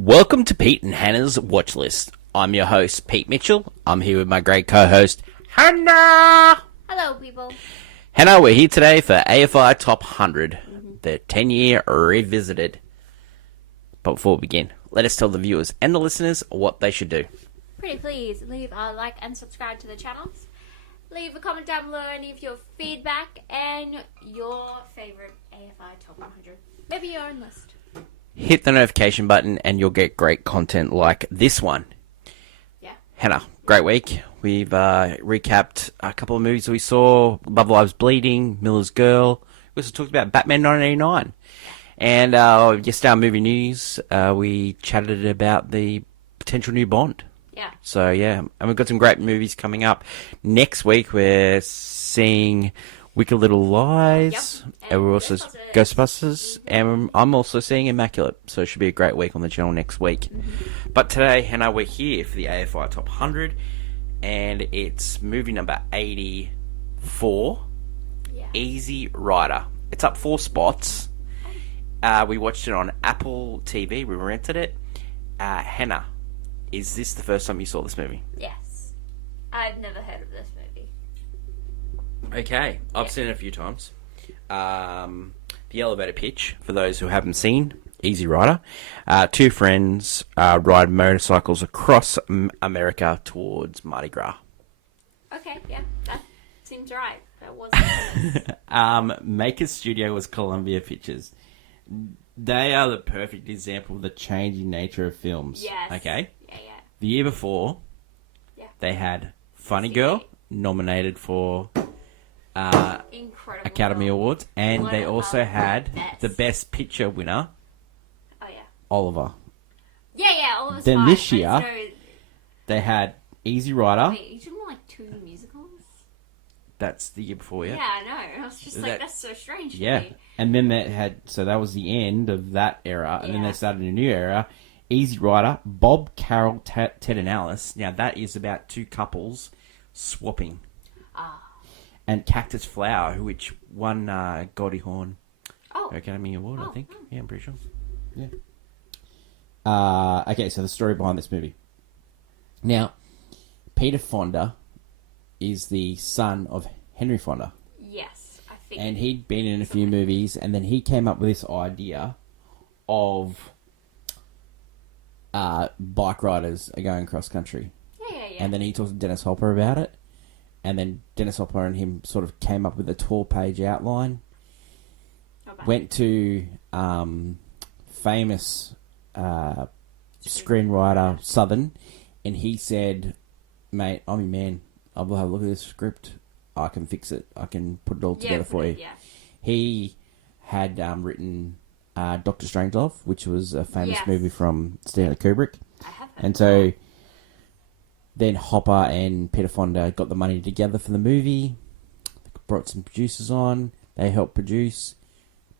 Welcome to Pete and Hannah's Watch List. I'm your host, Pete Mitchell. I'm here with my great co-host, Hannah. Hello, people. Hannah, we're here today for AFI Top 100, the 10-year revisited. But before we begin, let us tell the viewers and the listeners what they should do. Pretty please leave a like and subscribe to the channels. Leave a comment down below any of your feedback and your favourite AFI Top 100. Maybe your own list. Hit the notification button and you'll get great content like this one. Yeah. Hannah, great week. We've recapped a couple of movies we saw. Love Lives Bleeding, Miller's Girl. We also talked about Batman 1989. And yesterday, our movie news, we chatted about the potential new Bond. Yeah. So, yeah. And we've got some great movies coming up. Next week, we're seeing Wicked Little Lies. Yep. And we're also Ghostbusters. And I'm also seeing Immaculate. So it should be a great week on the channel next week. But today, Hannah, we're here for the AFI Top 100. And it's movie number 84, Easy Rider. It's up 4 spots. We watched it on Apple TV. We rented it. Hannah, is this the first time you saw this movie? Yes. I've never heard of this movie. Okay. I've seen it a few times. The elevator pitch, for those who haven't seen, Easy Rider. 2 friends ride motorcycles across America towards Mardi Gras. Okay, yeah. That seems right. That wasn't Maker's studio was Columbia Pictures. They are the perfect example of the changing nature of films. Yes. Okay? Yeah. The year before, they had Funny Girl nominated for Incredible Academy Awards, and One they of also the had best. the Best Picture winner, Oliver. Yeah, Oliver's Then fine, this but year, they had Easy Rider. Wait, you talking like 2 musicals? That's the year before, yeah. Yeah, I know. I was just like, that's so strange to Yeah. me. And then they had, so that was the end of that era, and then they started a new era. Easy Rider, Bob, Carol, Ted and Alice. Now that is about 2 couples swapping. And Cactus Flower, which won Goldie Hawn Academy Award, I think. Yeah, I'm pretty sure. Yeah. Okay, so the story behind this movie. Now, Peter Fonda is the son of Henry Fonda. Yes, I think. And he'd been in a few movies, and then he came up with this idea of bike riders are going cross country. Yeah. And then he talked to Dennis Hopper about it. And then Dennis Hopper and him sort of came up with a 12-page outline. Went to famous screenwriter Southern, and he said, "Mate, I'm your man. I'll have a look at this script. I can fix it. I can put it all together for you." Yeah. He had written Dr. Strangelove, which was a famous movie from Stanley Kubrick. I have heard and so then Hopper and Peter Fonda got the money together for the movie, brought some producers on, they helped produce.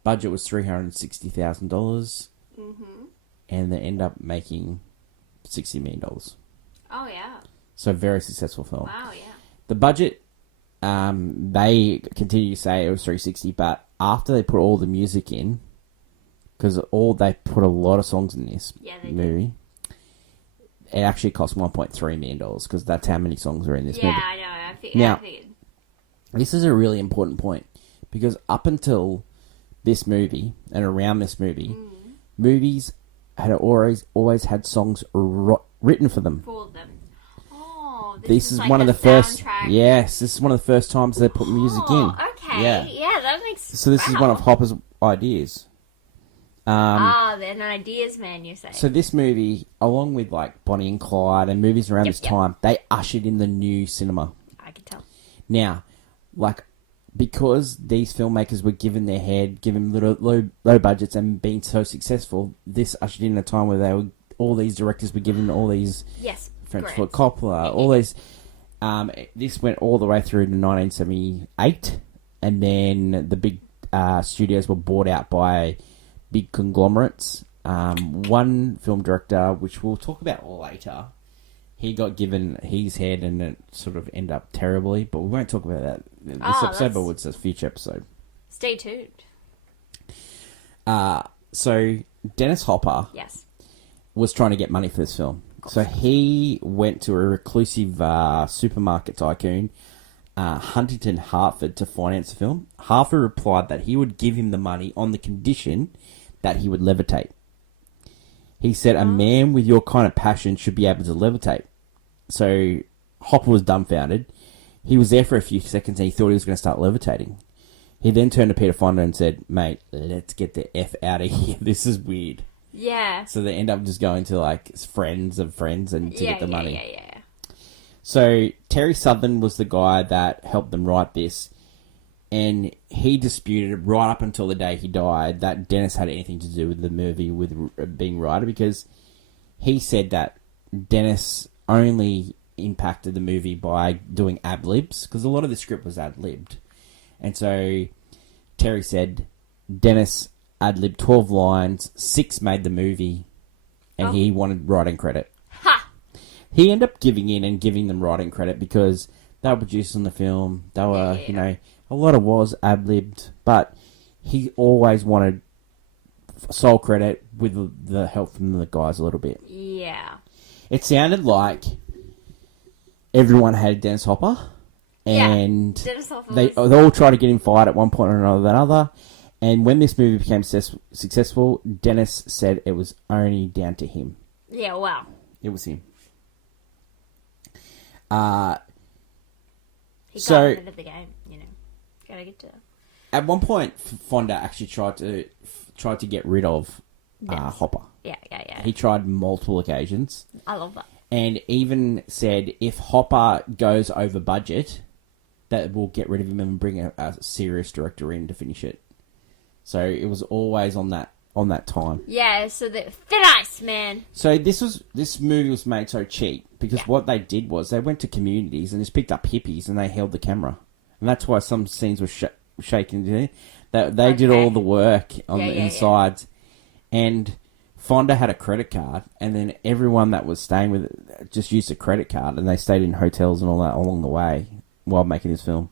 Budget was $360,000. And they end up making $60 million. Oh, yeah. So very successful film. Wow, yeah. The budget, they continue to say it was 360, but after they put all the music in, because they put a lot of songs in this movie, it actually cost $1.3 million, because that's how many songs are in this movie. Yeah, I know. I figured. Now, this is a really important point, because up until this movie, and around this movie, movies had always had songs written for them. For them. Oh, this is like one of the first. soundtrack. Yes, this is one of the first times they put music in. Okay. Yeah, that makes. So this is one of Hopper's ideas. They're an ideas man, you say. So this movie, along with like Bonnie and Clyde and movies around this time, they ushered in the new cinema. I can tell. Now, like, because these filmmakers were given their head, given low budgets, and being so successful, this ushered in a time where all these directors were given all these French Ford Coppola, all these. This went all the way through to 1978, and then the big studios were bought out by big conglomerates. One film director, which we'll talk about later, he got given his head and it sort of ended up terribly, but we won't talk about that this episode, but it's a future episode. Stay tuned. So Dennis Hopper was trying to get money for this film. So he went to a reclusive supermarket tycoon, Huntington Hartford, to finance the film. Hartford replied that he would give him the money on the condition that he would levitate. He said, a man with your kind of passion should be able to levitate. So Hopper was dumbfounded. He was there for a few seconds and he thought he was going to start levitating. He then turned to Peter Fonda and said, mate, let's get the F out of here. This is weird. Yeah. So they end up just going to, like, friends of friends and to get the money. Yeah. So Terry Southern was the guy that helped them write this. And he disputed right up until the day he died that Dennis had anything to do with the movie, with being writer, because he said that Dennis only impacted the movie by doing ad-libs, because a lot of the script was ad-libbed. And so Terry said Dennis ad-libbed 12 lines, 6 made the movie, and he wanted writing credit. Ha! He ended up giving in and giving them writing credit because they were producing the film. They were, you know, a lot of was ad-libbed, but he always wanted sole credit with the help from the guys a little bit. Yeah. It sounded like everyone hated Dennis Hopper, and Dennis Hopper they all tried to get him fired at one point or another. And when this movie became successful, Dennis said it was only down to him. Yeah, wow. It was him. He got rid of the game, you know. Gotta get to... At one point, Fonda actually tried to get rid of Hopper. Yeah. He tried multiple occasions. I love that. And even said if Hopper goes over budget, that we'll get rid of him and bring a serious director in to finish it. So it was always on that time. Yeah, so the thin ice, man. So this movie was made so cheap because what they did was they went to communities and just picked up hippies and they held the camera, and that's why some scenes were shaking. They did all the work on the insides, and Fonda had a credit card, and then everyone that was staying with it just used a credit card, and they stayed in hotels and all that along the way while making this film.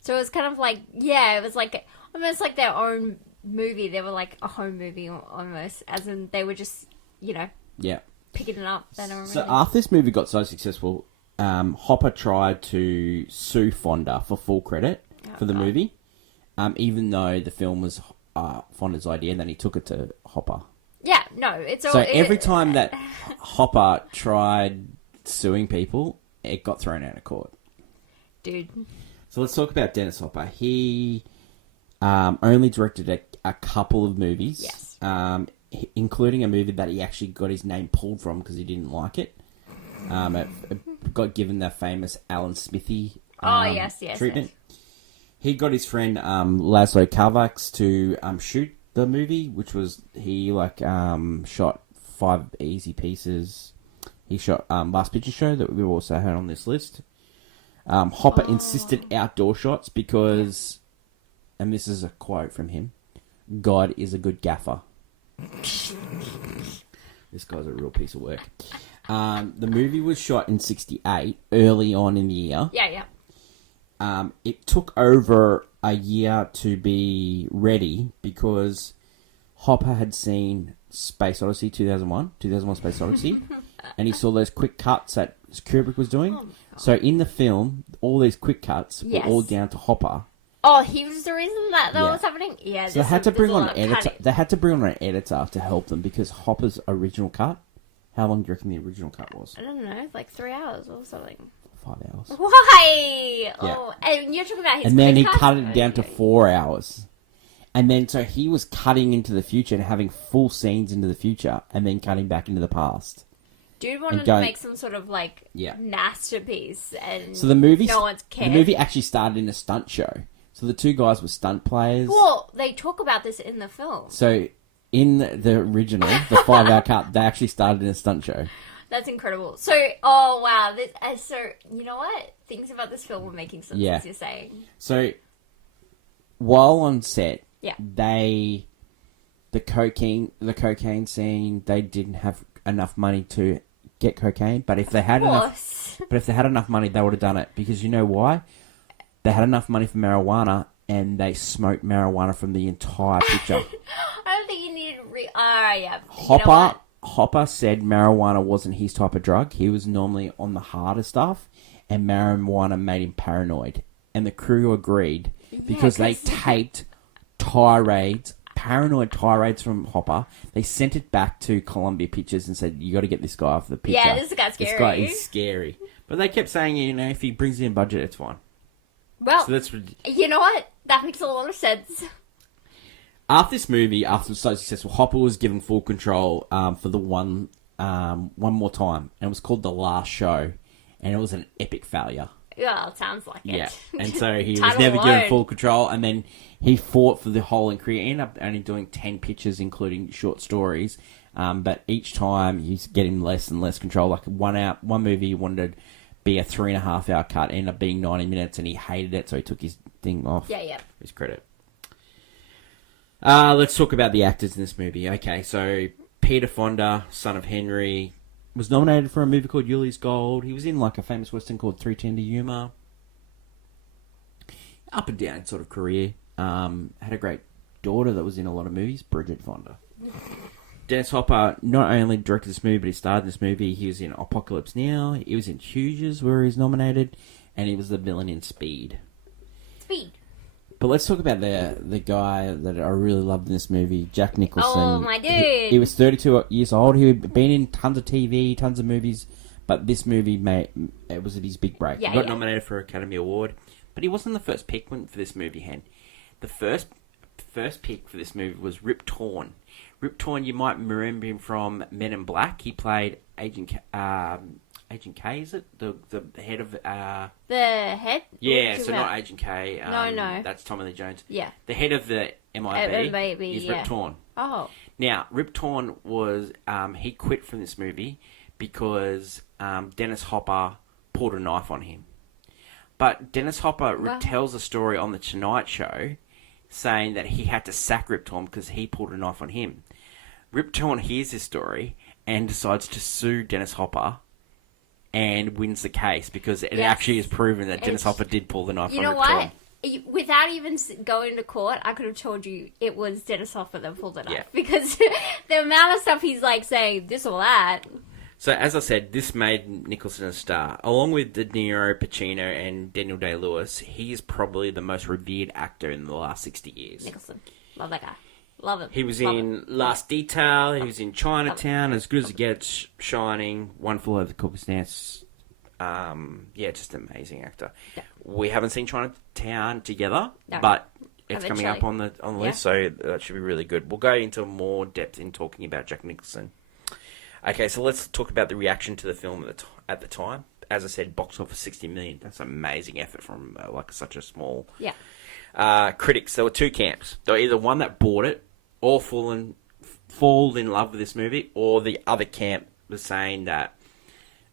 So it was kind of like, it was like almost like their own movie. They were like a home movie almost, as in they were just, picking it up. So after this movie got so successful, Hopper tried to sue Fonda for full credit for the movie, even though the film was Fonda's idea, and then he took it to Hopper. Yeah, no, it's all... So every time that Hopper tried suing people, it got thrown out of court. Dude. So let's talk about Dennis Hopper. He only directed a couple of movies. Yes. Including a movie that he actually got his name pulled from because he didn't like it. It got given the famous Alan Smithy treatment. Yes. He got his friend Laszlo Kovacs to shoot the movie, which was he shot 5 easy pieces. He shot Last Picture Show that we've also had on this list. Hopper insisted outdoor shots because, and this is a quote from him, God is a good gaffer. This guy's a real piece of work. The movie was shot in 1968, early on in the year. Yeah. It took over a year to be ready because Hopper had seen Space Odyssey 2001 Space Odyssey, and he saw those quick cuts that Kubrick was doing. So in the film, all these quick cuts were all down to Hopper. Oh, he was the reason that was happening? Yeah. So they had to bring on an editor. They had to bring on an editor to help them because Hopper's original cut. How long do you reckon the original cut was? I don't know, like 3 hours or something. 5 hours. Why? Yeah. Oh, and you're talking about his. And then he cut it down to 4 hours. And then so he was cutting into the future and having full scenes into the future, and then cutting back into the past. Dude wanted to make some sort of masterpiece, and so the movie, no one's cared. The movie actually started in a stunt show. So the 2 guys were stunt players. Well, they talk about this in the film. So in the original, the 5-hour cut, they actually started in a stunt show. That's incredible. So, oh wow, so you know what? Things about this film were making sense as you're saying. So while on set, the cocaine scene, they didn't have enough money to get cocaine, but if they had enough money, they would have done it because you know why? They had enough money for marijuana and they smoked marijuana from the entire picture. I don't think you need to yeah. You know what? Hopper said marijuana wasn't his type of drug. He was normally on the harder stuff, and marijuana made him paranoid. And the crew agreed because they taped paranoid tirades from Hopper. They sent it back to Columbia Pictures and said, "You got to get this guy off the picture. Yeah, this guy's scary. This guy is scary." But they kept saying, if he brings in budget, it's fine. Well, so you know what? That makes a lot of sense. After this movie, after it was so successful, Hopper was given full control for the one more time, and it was called The Last Show, and it was an epic failure. Well, it sounds like it. Yeah, and so he was never given full control, and then he fought for the whole career. He ended up only doing 10 pictures, including short stories, but each time he's getting less and less control. Like one movie he wanted to be a 3.5 hour cut, ended up being 90 minutes, and he hated it, so he took his thing off. Yeah. His credit. Let's talk about the actors in this movie. Okay, so Peter Fonda, son of Henry, was nominated for a movie called Yuli's Gold. He was in like a famous western called 3:10 to Yuma. Up and down sort of career. Had a great daughter that was in a lot of movies, Bridget Fonda. Dennis Hopper not only directed this movie, but he starred in this movie. He was in Apocalypse Now. He was in Huges, where he was nominated, and he was the villain in Speed. But let's talk about the guy that I really loved in this movie, Jack Nicholson. Oh, my dude. He was 32 years old. He had been in tons of TV, tons of movies, but this movie, it was his big break. He got nominated for an Academy Award, but he wasn't the first pick for this movie, Hen. The first pick for this movie was Rip Torn. Rip Torn, you might remember him from Men in Black. He played Agent K, is it? The head of... The head? Yeah, so not Agent K. No. That's Tommy Lee Jones. Yeah. The head of the MIB is yeah. Rip Torn. Oh. Now, Rip Torn was... he quit from this movie because Dennis Hopper pulled a knife on him. But Dennis Hopper tells a story on The Tonight Show saying that he had to sack Rip Torn because he pulled a knife on him. Rip Torn hears this story and decides to sue Dennis Hopper and wins the case because it actually is proven that Dennis Hopper did pull the knife on Rip Torn. You know what? Without even going to court, I could have told you it was Dennis Hopper that pulled the knife because the amount of stuff he's like saying this or that. So, as I said, this made Nicholson a star. Along with De Niro, Pacino, and Daniel Day-Lewis, he is probably the most revered actor in the last 60 years. Nicholson. Love that guy. Love him. He was in Last Detail. He was in Chinatown. As Good as It Gets, Shining, One Flew Over the Cuckoo's Nest. Just an amazing actor. Yeah. We haven't seen Chinatown together, but it's coming up on the list, so that should be really good. We'll go into more depth in talking about Jack Nicholson. Okay, so let's talk about the reaction to the film at the time. As I said, box office 60 million. That's an amazing effort from such a small... Yeah. Critics, there were two camps. There were either one that bought it or fall in love with this movie, or the other camp was saying that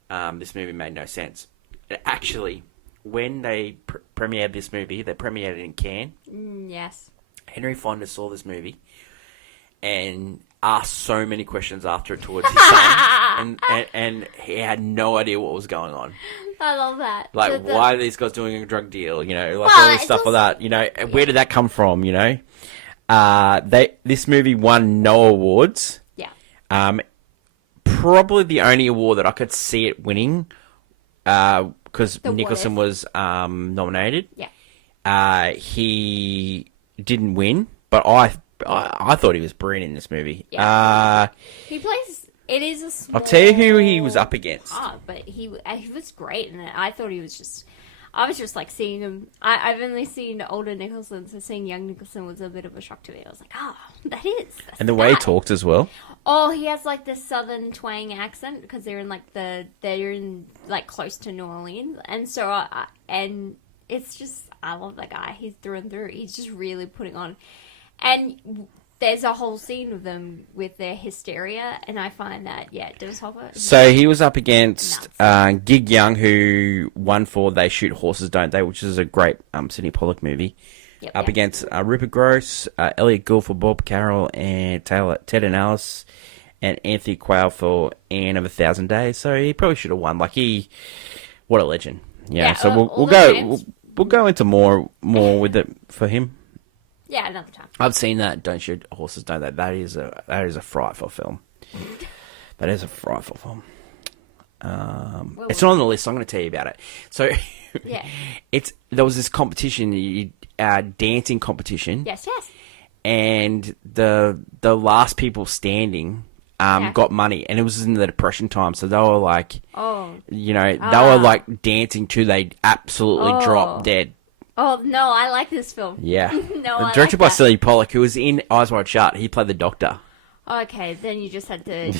this movie made no sense. Actually, when they premiered this movie, they premiered it in Cannes. Yes. Henry Fonda saw this movie and asked so many questions after it towards his son, and he had no idea what was going on. I love that. Like, why are these guys doing a drug deal? All this stuff like that. Where did that come from? This movie won no awards. Yeah. Probably the only award that I could see it winning, because Nicholson was nominated. Yeah. He didn't win, but I thought he was brilliant in this movie. Yeah. He plays... It is a small... I'll tell you who he was up against. But he was great in it. I thought he was just... I was just like seeing him... I've only seen older Nicholson, so seeing young Nicholson was a bit of a shock to me. I was like, that's and the way he talked as well. Oh, he has like this southern twang accent because they're in close to New Orleans, and so and it's just, I love that guy. He's through and through. He's just really putting on, and there's a whole scene of them with their hysteria, and I find that Dennis Hopper. So he was up against Gig Young, who won for They Shoot Horses, Don't They, which is a great Sidney Pollack movie. Up against Rupert Gross, Elliot Gould for Bob Carroll, and Ted and Alice, and Anthony Quayle for Anne of 1,000 Days. So he probably should have won. What a legend. So we'll we'll go into more with it for him. Yeah, another time. I've seen that. Don't shoot horses. Know that. That is a frightful film. That is a frightful film. It's not on the list. So I'm going to tell you about it. So, yeah, there was this competition, dancing competition. Yes. And the last people standing got money, and it was in the Depression time, so they were like, they were like dancing till they absolutely dropped dead. Oh no, I like this film. Yeah, No, directed by Celie Pollock, who was in Eyes Wide Shut. He played the Doctor. Okay, then you just had to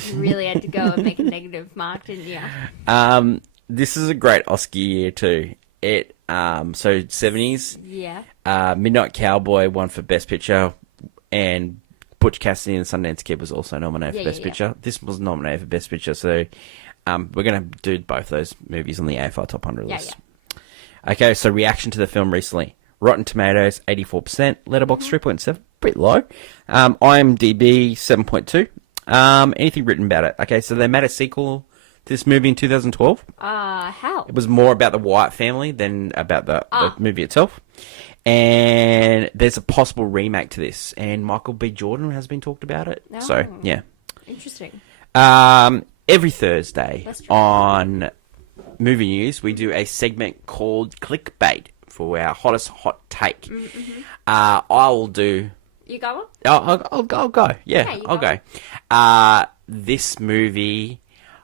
go and make a negative mark, didn't you? This is a great Oscar year too. So 70s. Yeah. Midnight Cowboy won for Best Picture, and Butch Cassidy and the Sundance Kid was also nominated for Best Picture. This was nominated for Best Picture, so we're going to do both those movies on the AFI Top 100 list. Yeah. Okay, so reaction to the film recently. Rotten Tomatoes, 84%. Letterboxd, 3.7. Pretty low. IMDb, 7.2. Anything written about it? Okay, so they made a sequel to this movie in 2012. How? It was more about the Wyatt family than about the movie itself. And there's a possible remake to this, and Michael B. Jordan has been talked about it. Oh, so, yeah. Interesting. Every Thursday on Movie News, we do a segment called Clickbait for our hottest hot take. Mm-hmm. I'll do... You go? I'll go. Yeah, I'll go. This movie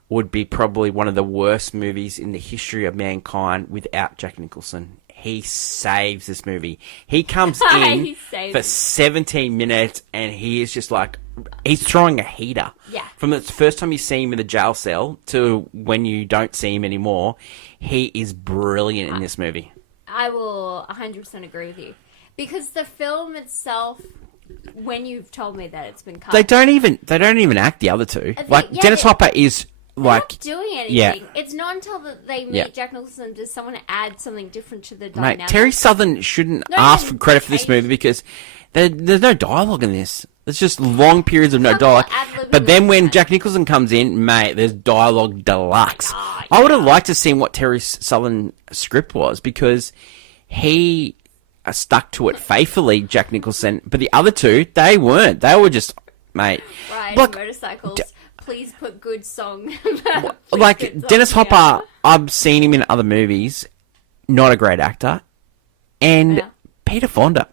would be probably one of the worst movies in the history of mankind without Jack Nicholson. He saves this movie. He comes in for 17 minutes, and he is just like, he's throwing a heater. Yeah. From the first time you see him in the jail cell to when you don't see him anymore, he is brilliant in this movie. I will 100% agree with you. Because the film itself, when you've told me that it's been cut... They don't even act, the other two. Dennis Hopper is... They're not doing anything. Yeah. It's not until they meet Jack Nicholson does someone add something different to the dynamic. Mate, Terry Southern shouldn't ask for credit for this movie because there's no dialogue in this. There's just long periods of no dialogue. But then when Jack Nicholson comes in, mate, there's dialogue deluxe. I would have liked to see what Terry Southern's script was because he stuck to it faithfully, Jack Nicholson. But the other two, they weren't. They were just, mate. Riding motorcycles. Please put good song. Like Dennis Hopper, I've seen him in other movies. Not a great actor. And Peter Fonda,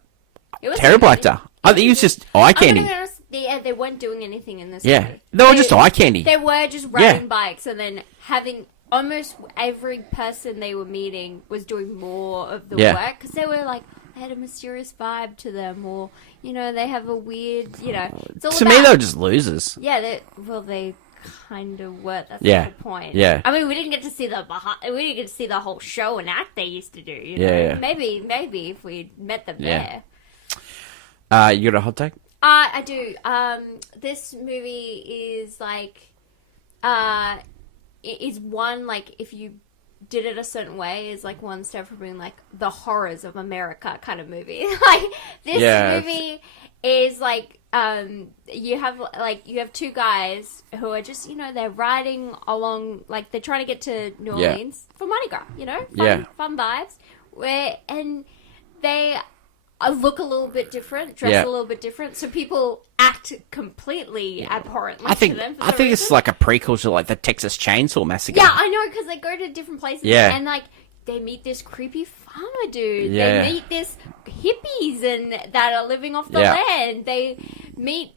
terrible actor. I think he was just eye candy. I'm gonna be honest, they weren't doing anything in this Yeah, movie. they were just eye candy. They were just riding bikes and then having almost every person they were meeting was doing more of the work because they were like, they had a mysterious vibe to them, or they have a weird, it's all to me they were just losers. Yeah, they kind of were. That's the whole point. Yeah, I mean, we didn't get to see the whole show and act they used to do. Yeah. Maybe if we met them there. You got a hot take? I do. This movie is like, is one like if you did it a certain way is like one step from being like the horrors of America kind of movie. Like this movie is like you have two guys who are just they're riding along, like they're trying to get to New Orleans for Mardi Gras, fun vibes, and they look a little bit different, dress a little bit different, so people act completely abhorrently to them. I think it's like a prequel to like the Texas Chainsaw Massacre. Yeah, I know, because they go to different places and like they meet this creepy farmer dude. Yeah. They meet this hippies and that are living off the land. They meet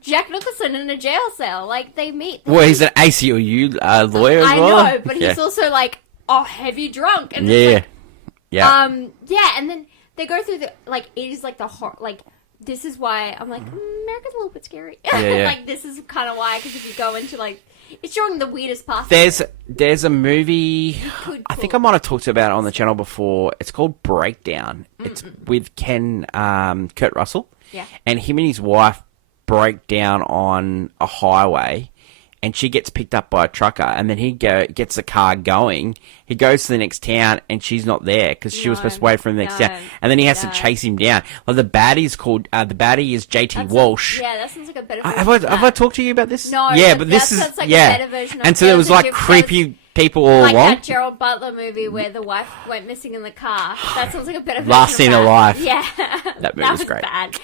Jack Nicholson in a jail cell. Like they meet. Well, he's an ACLU lawyer as well. I know, but he's also like heavy drunk and and then they go through it is like the horror, like this is why I'm like America's a little bit scary. Like this is kind of why, because if you go into like it's showing the weirdest parts. There's a movie I think I might have talked about it on the channel before. It's called Breakdown. It's with Kurt Russell. Yeah, and him and his wife break down on a highway. And she gets picked up by a trucker, and then he gets the car going. He goes to the next town, and she's not there because she was supposed to wait for him the next town. And then he has to chase him down. Like the baddie is JT Walsh. That sounds like a better. Have I talked to you about this? No. Yeah, but this is like a better version. And so there was like creepy people all like along. that Gerald Butler movie where the wife went missing in the car. That sounds like a better version Last of Scene that. Alive. Yeah, That movie was great. Bad.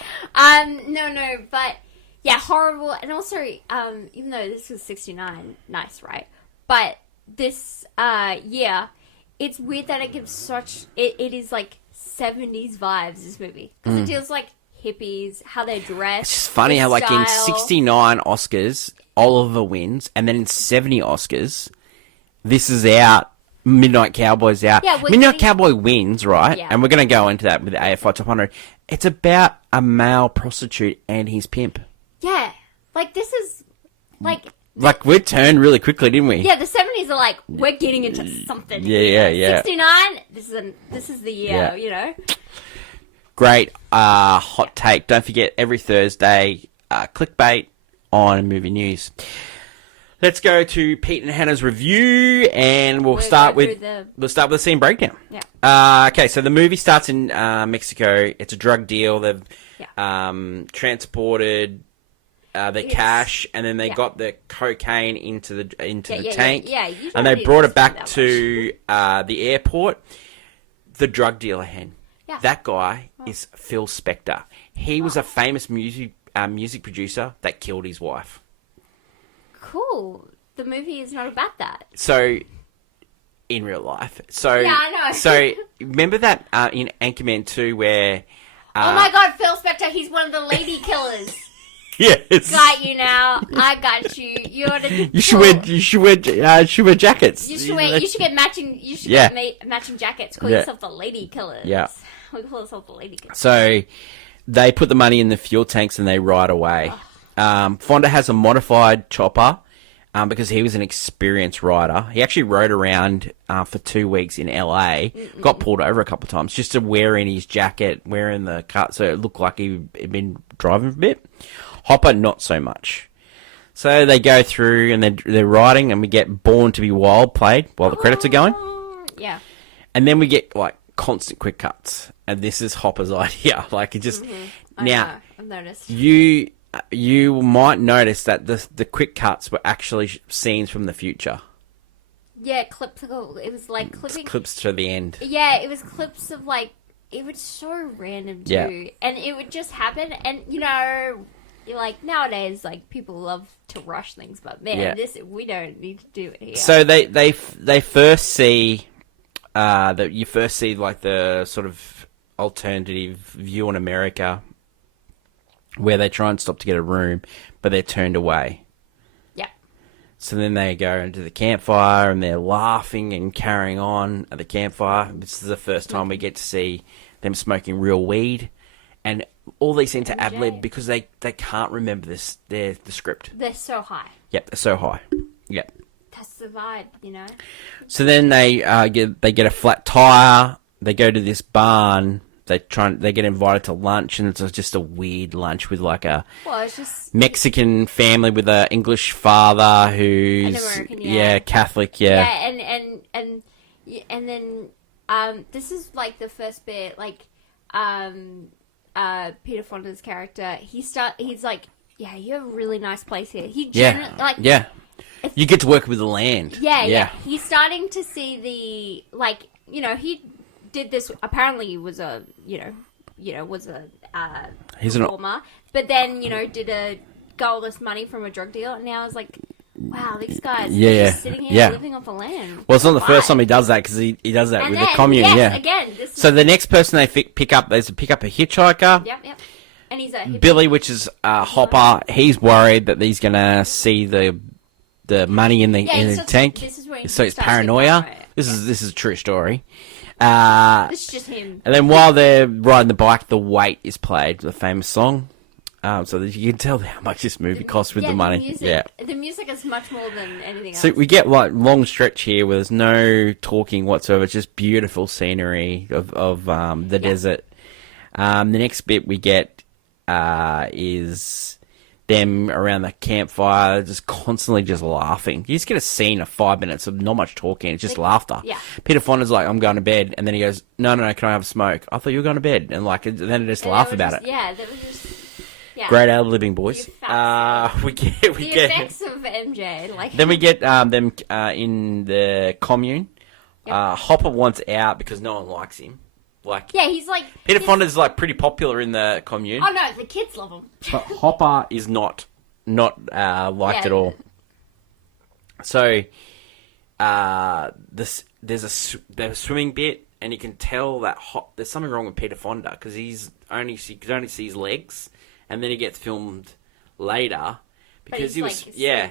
No, but yeah, horrible. And also, even though this was 69, nice, right? But this, it's weird that it gives such. It is like 70s vibes. This movie because it deals like hippies, how they dress. It's just funny the how, like, in style. 69 Oscars, Oliver wins, and then in 70 Oscars, this is out, Midnight Cowboy's out. Yeah, Midnight Cowboy wins, right? Yeah. And we're going to go into that with the AFI Top 100. It's about a male prostitute and his pimp. Yeah, like this is like. Like, we turned really quickly, didn't we? Yeah, the 70s are like, we're getting into something. Yeah. 69, this is the year, Yeah. Great hot take. Don't forget, every Thursday, clickbait on Movie News. Let's go to Pete and Hannah's review, and we'll start with the scene breakdown. Yeah. Okay, so the movie starts in Mexico. It's a drug deal. They've transported the cash, and then they got the cocaine into the tank. Yeah, and they brought it back to the airport. The drug dealer hen. Yeah. That guy is Phil Spector. He was a famous music producer that killed his wife. Cool. The movie is not about that. So, in real life. So, yeah, I know. So, remember that in Anchorman 2 where... oh my god, Phil Spector, he's one of the lady killers. Yes. Got you now. I got you. You should wear jackets. You should get matching matching jackets. Call yourself the lady killers. Yeah. We call ourselves the lady killers. So they put the money in the fuel tanks and they ride away. Fonda has a modified chopper because he was an experienced rider. He actually rode around for 2 weeks in LA. Got pulled over a couple of times just to wearing his jacket, wearing the cut, so it looked like he'd been driving a bit. Hopper, not so much. So they go through and they're riding, and we get Born to Be Wild played while the credits are going. Yeah. And then we get, like, constant quick cuts. And this is Hopper's idea. Like, it just... Now, I've noticed. You might notice that the quick cuts were actually scenes from the future. Yeah, clips. It was like clipping... Clips to the end. Yeah, it was clips of, like... It was so random, too. Yeah. And it would just happen, and, like nowadays, like people love to rush things, but man, we don't need to do it here. So they first see that you first see like the sort of alternative view on America, where they try and stop to get a room, but they're turned away. Yeah. So then they go into the campfire and they're laughing and carrying on at the campfire. This is the first time we get to see them smoking real weed. And all these scenes are ad-lib because they can't remember the script. They're so high. Yep, they're so high. Yep. That's the vibe, So then they get a flat tire. They go to this barn. They get invited to lunch, and it's just a weird lunch with like it's just Mexican family with an English father who's an American, Catholic, and then this is like the first bit, like Peter Fonda's character, he's like, yeah, you have a really nice place here. He you get to work with the land. Yeah. He's starting to see the, like, he did this, apparently he was a, was a performer, but then, got all this money from a drug deal, and now it's like, wow, these guys are just sitting here living off the land. Well, it's not the first time he does that, because he does that with the commune, again. So the next person they pick up a hitchhiker. Yep. And he's a hippie. Billy, which is Hopper. He's worried that he's going to see the money in the tank. This is where so it's paranoia. This is a true story. This is just him. And then while they're riding the bike, The Wait is played, the famous song. So that you can tell how much this movie costs with the money. The music is much more than anything else. So we get like long stretch here where there's no talking whatsoever. It's just beautiful scenery of the desert. The next bit we get is them around the campfire, just constantly just laughing. You just get a scene of 5 minutes of not much talking. It's just laughter. Yeah. Peter Fonda's like, I'm going to bed. And then he goes, no, can I have a smoke? I thought you were going to bed. And like, then they just laugh about it. Yeah, that was just... Yeah. Great ad libbing, boys. You fat We get The effects of MJ, like then we get them in the commune. Yep. Hopper wants out because no one likes him. Like yeah, he's like Peter Fonda's like pretty popular in the commune. Oh no, the kids love him. But Hopper is not liked at all. So there's a swimming bit, and you can tell that there's something wrong with Peter Fonda because you can only see his legs, and then he gets filmed later because he was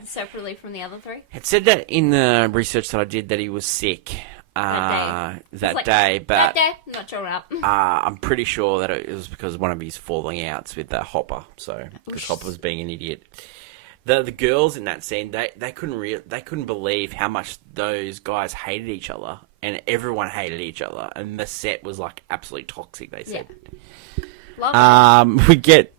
separately from the other three. It said that in the research that I did that he was sick that day, but not showing up. I'm pretty sure that it was because of one of his falling outs with Hopper. So because Hopper was being an idiot. The girls in that scene, they couldn't believe how much those guys hated each other, and everyone hated each other, and the set was like absolutely toxic. They said. Yeah. We get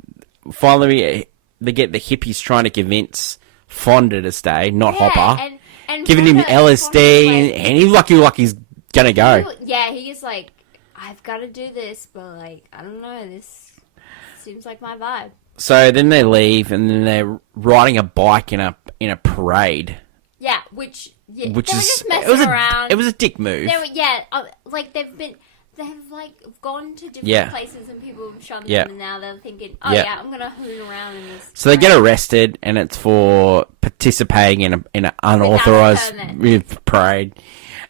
finally they get the hippies trying to convince Fonda to stay, not Hopper, and giving him LSD, and he like he's gonna go. He's like, I've got to do this, but like I don't know, this seems like my vibe. So then they leave, and then they're riding a bike in a parade. Yeah, which they were just messing around. It was a dick move. They've like gone to different places and people have shown them, and now they're thinking, I'm gonna hoon around in this. So they get arrested, and it's for participating in an unauthorized parade.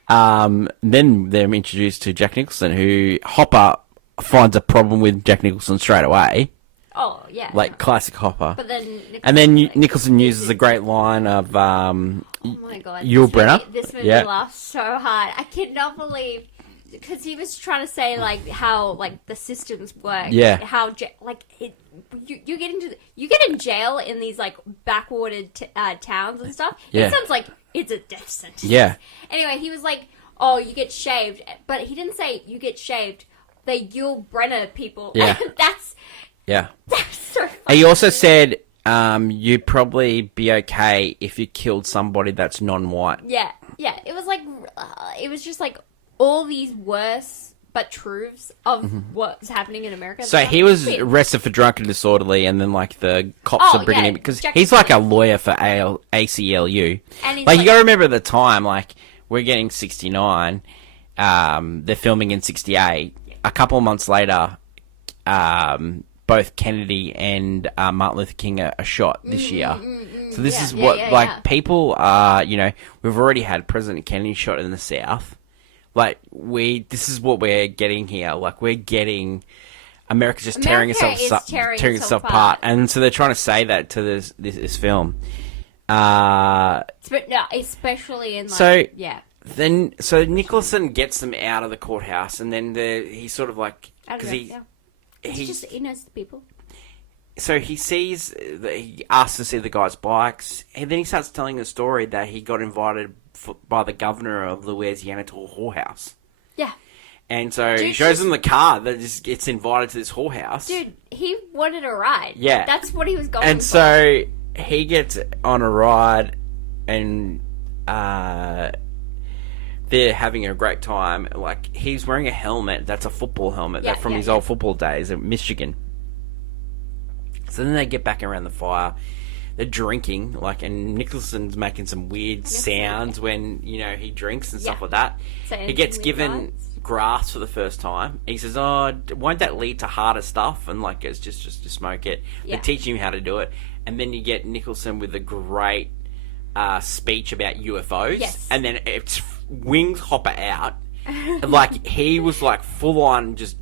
Then they're introduced to Jack Nicholson, who Hopper finds a problem with Jack Nicholson straight away. Oh yeah, like classic Hopper. But then Nicholson uses a great line of oh my god, Yul Brynner. This made me laugh so hard. I cannot believe, because he was trying to say like how like the systems work. Yeah. How you get in jail in these like backwatered towns and stuff. Yeah. It sounds like it's a death sentence. Yeah. Anyway, he was like, "Oh, you get shaved," but he didn't say you get shaved. They Yul Brynner people. Yeah. That's so funny. And he also said, you'd probably be okay if you killed somebody that's non-white. Yeah. It was like, it was just like all these worse but truths of what's happening in America. So he was arrested for drunk and disorderly, and then like the cops are bringing him because he's like a lawyer for ACLU. And like you got to remember at the time, like we're getting 69, they're filming in 68. A couple of months later, both Kennedy and Martin Luther King are shot this year. So this is what people are. We've already had President Kennedy shot in the South. Like this is what we're getting here. Like we're getting America's just tearing itself apart, and so they're trying to say that to this film. Especially in Then Nicholson gets them out of the courthouse, and then he's sort of like because he knows the people. So he asks to see the guy's bikes, and then he starts telling the story that he got invited by the governor of Louisiana to a whorehouse. Yeah. And so he shows them the car that just gets invited to this whorehouse. Dude, he wanted a ride. Yeah. That's what he was going for. And so he gets on a ride, and they're having a great time. Like, he's wearing a helmet that's a football helmet from his old football days at Michigan. So then they get back around the fire. They're drinking, and Nicholson's making some weird sounds when, he drinks and stuff like that. He gets given grass for the first time. He says, "Oh, won't that lead to harder stuff?" And, it's just to smoke it. Yeah. They teach him how to do it. And then you get Nicholson with a great speech about UFOs. Yes. And then it wings Hopper out. He was, full on just...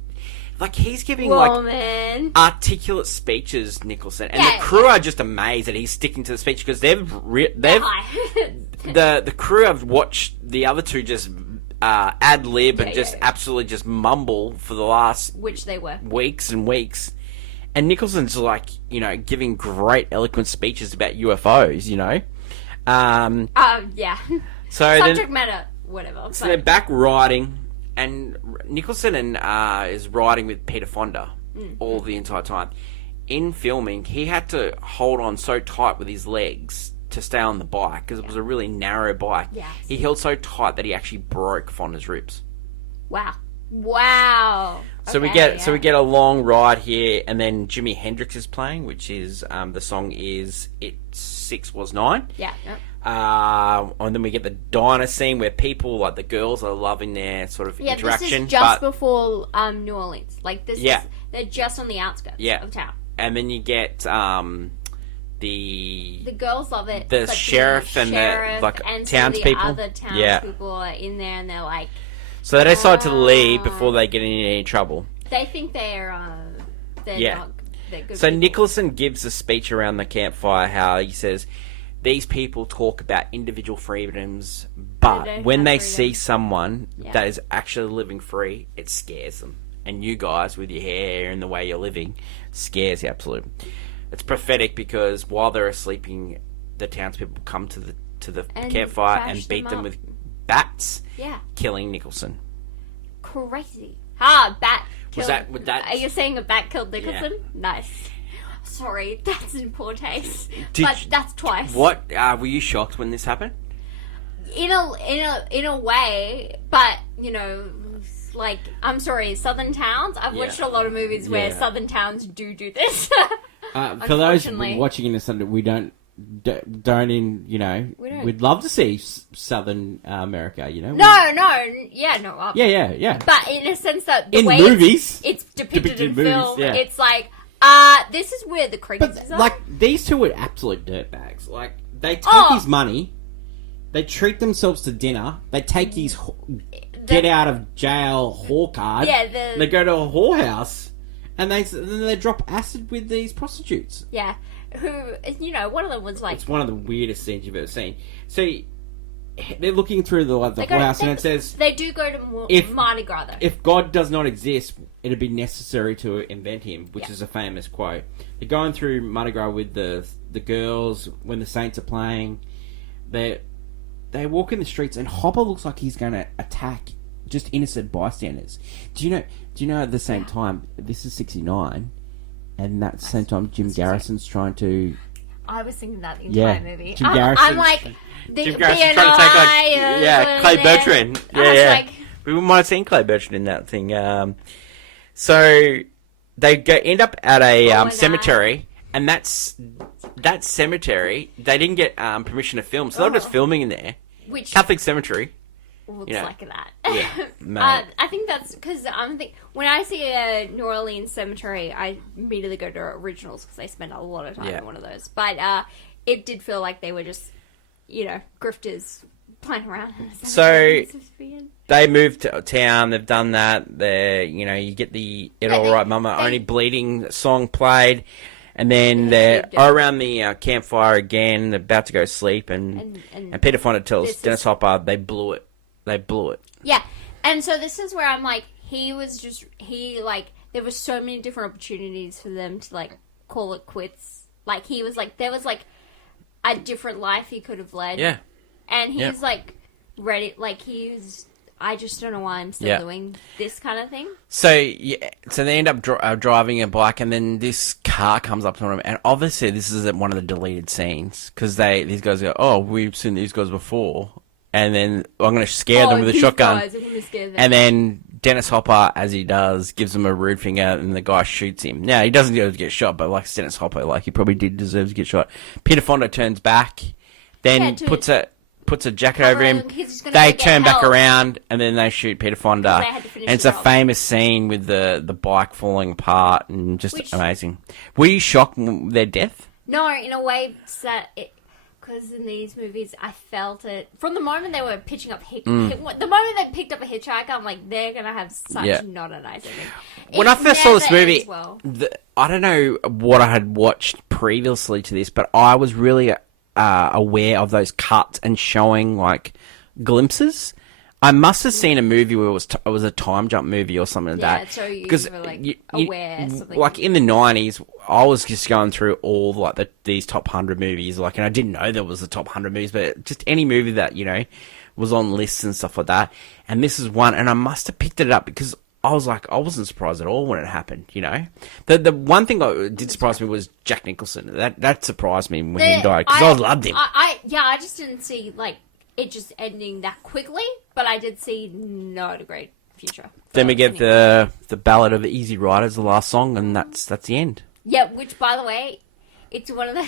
he's giving, articulate speeches, Nicholson. And the crew are just amazed that he's sticking to the speech because the crew have watched the other two just ad-lib and absolutely just mumble for the last... Which they were. Weeks and weeks. And Nicholson's, giving great eloquent speeches about UFOs, Yeah. So Subject matter, whatever. So they're back riding... And Nicholson is riding with Peter Fonda all the entire time. In filming, he had to hold on so tight with his legs to stay on the bike because it was a really narrow bike. Yes. He held so tight that he actually broke Fonda's ribs. Wow. Wow. So we Okay, get a long ride here, and then Jimi Hendrix is playing, which is the song is "It 6 Was 9." Yeah. Yep. And then we get the diner scene where people, like the girls, are loving their sort of interaction. This is just before New Orleans. Like this Yeah. they're just on the outskirts of town. And then you get The girls love it. the But sheriff and sheriff the like and some of the townspeople. other townspeople are in there, and they're like, So they decide to leave before they get in any trouble. they think they're Yeah. not, they're good. So people. Nicholson gives a speech around the campfire how he says these people talk about individual freedoms, They but don't when have they freedom. see someone Yeah. that is actually living free, it scares them. And you guys with your hair and the way you're living scares the absolute. It's prophetic because while they're sleeping, the townspeople come to the And campfire bash and beat them them up. with bats, Yeah. killing Nicholson. Crazy. Bat killed. would that- Are you saying a bat killed Nicholson? Yeah. Nice. Sorry, that's in poor taste. But that's twice. What were you shocked when this happened? In a way, but you know, like I'm sorry, southern towns. I've watched a lot of movies where Yeah. southern towns do this. For those Unfortunately. watching in the Sunday, we don't in We don't. we'd love to see Southern America. You know, no. yeah. But in a sense that the In way movies. it's depicted in movies, film, yeah. it's like, this is where the creatures But are. like these two are absolute dirtbags. Like they take Oh. his money, they treat themselves to dinner, they take his get out of jail whore card. Yeah, they go to a whorehouse, and then they drop acid with these prostitutes. yeah, who one of them was like, It's one of the weirdest scenes you've ever seen. So they're looking through the They go- whorehouse, and they- it says, they do go to If- Mardi Gras though. "If God does not exist, it'd be necessary to invent him," which Yeah. is a famous quote. They're going through Mardi Gras with the girls when the Saints are playing. They walk in the streets, and Hopper looks like he's going to attack just innocent bystanders. Do you know? At the same time, this is '69, and at the same time, Jim Garrison's trying to. I was thinking that the Yeah, entire movie. Jim I'm Garrison- like, the Jim Garrison's trying to take Clay Bertrand. I was like, We might have seen Clay Bertrand in that thing. So they end up at a Oh, cemetery, and that cemetery they didn't get permission to film, so they were just filming in there. which Catholic cemetery. looks Yeah. like that. Yeah, mate. I think that's because when I see a New Orleans cemetery, I immediately go to originals because they spend a lot of time Yeah. in one of those. But it did feel like they were just, grifters playing around. In a cemetery. They moved to town. They've done that. You get the "It All Right, Mama" only bleeding song played, and then they're around the campfire again. They're about to go sleep, and Peter Fonda tells Dennis Hopper they blew it. They blew it. Yeah, and so this is where I'm like, there were so many different opportunities for them to like call it quits. Like he was like, there was like a different life he could have led. Yeah. And he's Yeah. like ready, like I just don't know why I'm still doing this kind of thing. So they end up driving a bike, and then this car comes up to them, and obviously this is one of the deleted scenes because these guys go, "Oh, we've seen these guys before," and then I'm going to scare them with a shotgun, and then Dennis Hopper, as he does, gives him a rude finger, and the guy shoots him. Now he doesn't deserve to get shot, but like Dennis Hopper, like he probably did deserve to get shot. Peter Fonda turns back, then puts a jacket over him. They turn back around, and then they shoot Peter Fonda. And it's a famous scene with the bike falling apart, and just amazing. Were you shocked at their death? No, in a way, because in these movies, I felt it from the moment they were pitching up. The moment they picked up a hitchhiker, I'm like, they're gonna have such not a nice ending. When I first saw this movie, well. I don't know what I had watched previously to this, but I was really aware of those cuts and showing like glimpses. I must have seen a movie where it was a time jump movie or something like that. So you because were like aware. Something. Like in the 90s, I was just going through all like these top 100 movies, like, and I didn't know there was the top 100 movies, but just any movie that was on lists and stuff like that. And this is one, and I must have picked it up because I was like, I wasn't surprised at all when it happened. The one thing that did surprise me was Jack Nicholson. That surprised me when he died because I loved him. I just didn't see like it just ending that quickly, but I did see no great future. Then we get Anyway. the Ballad of Easy Rider as the last song, and that's the end. Yeah, which, by the way, it's one of the...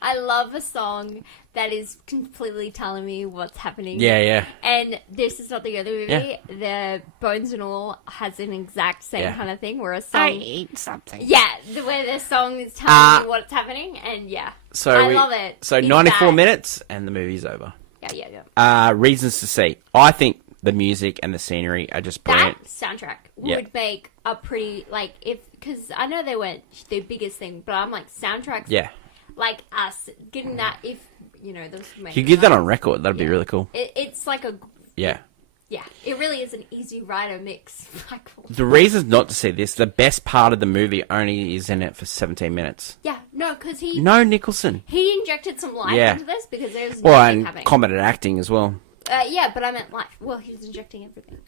I love a song that is completely telling me what's happening. Yeah. And This Is Not the Other movie. Yeah. The Bones and All has an exact same Yeah. kind of thing where a song... I eat something. Yeah, where the song is telling me what's happening, and yeah. So I love it. So It's 94 bad. minutes, and the movie's over. Yeah. Reasons to see. I think the music and the scenery are just brilliant. That soundtrack Yeah. would make a pretty, like, because I know they weren't the biggest thing, but I'm like, soundtracks, Yeah. like us, getting that, if, those... You get that on record, that'd be really cool. It's like a... Yeah. Yeah, it really is an Easy Rider mix. Like, The reasons not to see this, the best part of the movie only is in it for 17 minutes. yeah, no, because he Nicholson. injected some life Yeah. into this because there was Well, nothing and happening. competent acting as well. Yeah, but I meant life. Well, he was injecting everything.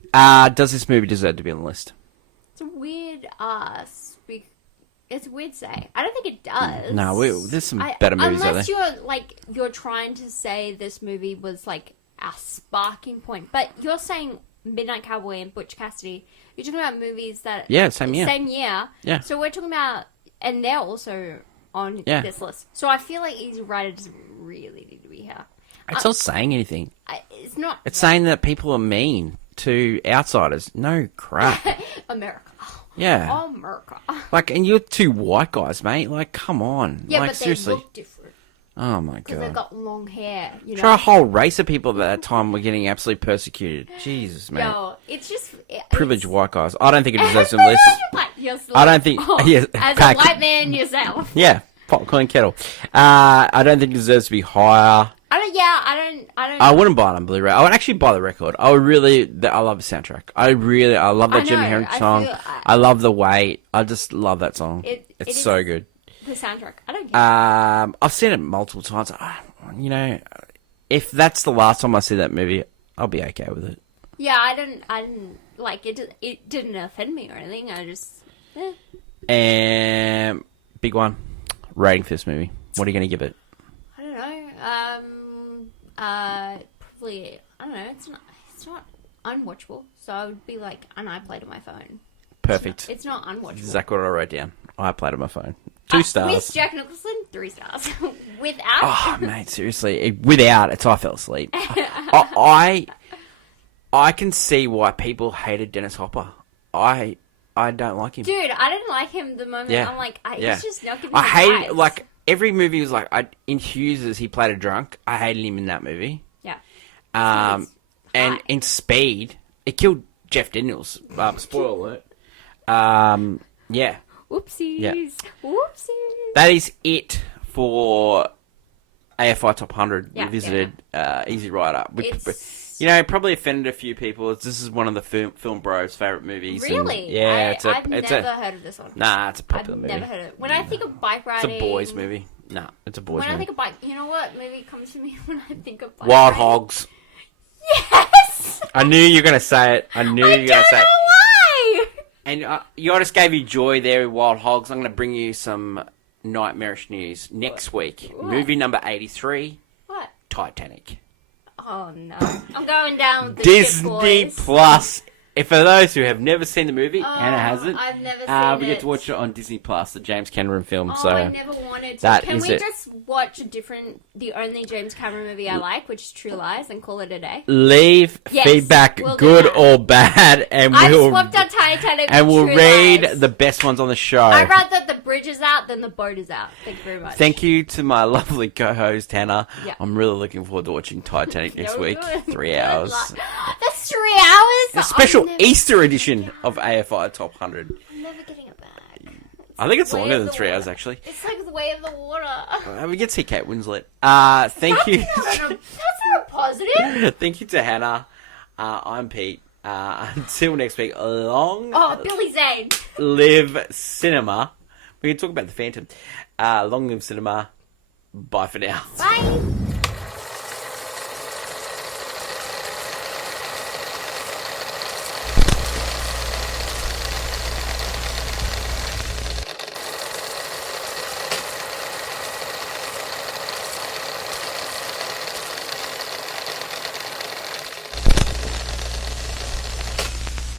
Does this movie deserve to be on the list? It's a weird it's a weird say. I don't think it does. No, there's some better movies out there. Unless you're trying to say this movie was like a sparking point, but you're saying Midnight Cowboy and Butch Cassidy. You're talking about movies that Same year. Same year. Yeah. So we're talking about, and they're also on this list. So I feel like Easy Rider doesn't really need to be here. It's not saying anything. It's not. It's saying that people are mean to outsiders. No crap. America. Yeah. America. Like, and you're two white guys, mate. Like, come on. Yeah, like, but seriously. they look different Oh my because they've god. got long hair. Try a whole race of people at that time were getting absolutely persecuted. Jesus, man. Yo, it's just Privileged white guys. I don't think it deserves some list. I don't think- yeah, as pack- a white man yourself. Yeah, popcorn kettle. I don't think it deserves to be higher. I don't. I wouldn't buy it on Blu-ray. I would actually buy the record. I would really. I love the soundtrack. I love that I Jimi know, Hendrix I song. feel- I love the weight. I just love that song. It it's is- so good. The soundtrack. I don't care. I've seen it multiple times. If that's the last time I see that movie, I'll be okay with it. Yeah, I didn't like it. It didn't offend me or anything. I just. And big one, rating for this movie. What are you going to give it? I don't know. Probably. I don't know. It's not unwatchable. So I would be like, and I played on my phone. Perfect. It's not unwatchable. Exactly what I wrote down. I played on my phone. 2 stars. With Jack Nicholson, 3 stars. Without. Oh, mate, seriously. Without it, I fell asleep. I can see why people hated Dennis Hopper. I don't like him. Dude, I didn't like him the moment. Yeah. I'm like, Yeah. he's just not giving I me hated, vibes. like, every movie was like, in Hughes, he played a drunk. I hated him in that movie. Yeah. And high. in Speed, it killed Jeff Daniels. Spoiler alert. Yeah. Whoopsies. Yeah. Whoopsies. That is it for AFI Top 100. Yeah, We visited Easy Rider. It's- Probably offended a few people. This is one of the film bros' favourite movies. and- Really? yeah, I've never heard of this one. Nah, it's a I've popular movie. never heard of it. When I think of bike It's riding... a boys' movie. Nah, it's a boys' When I movie. think of bike... You know what movie comes to me when I think of bike Wild riding? Hogs. Yes! I knew you were going to say it. I knew you were I going don't to say know it. why! And I just gave you joy there with Wild Hogs. I'm going to bring you some nightmarish news next week. What? Movie number 83, What? Titanic. Oh, no. I'm going down with the Disney shit boys. Plus. If for those who have never seen the movie, Hannah hasn't. I've never seen we it. get to watch it on Disney Plus, the James Cameron film. Oh, so I never wanted to. that Can is we it. just watch the only James Cameron movie I like, which is True Lies, and call it a day? leave Yes, feedback, we'll do good that. or bad, and I've we'll swapped out Titanic and with we'll True read Lies. the best ones on the show. I'd rather the bridge is out than the boat is out. Thank you very much. Thank you to my lovely co-host Hannah. Yeah. I'm really looking forward to watching Titanic next So week. good. 3 Good hours. luck. That's 3 hours? A special I'm never- Easter edition of AFI Top 100. I'm never getting it back. I think it's Way longer of than the 3 hours, water. actually. It's like the way of the water. We get to see Kate Winslet. Thank you. That's not a positive. Thank you to Hannah. I'm Pete. Until next week, long Oh, Billy Zane. live cinema. We can talk about the Phantom. Long live cinema. Bye for now. Bye.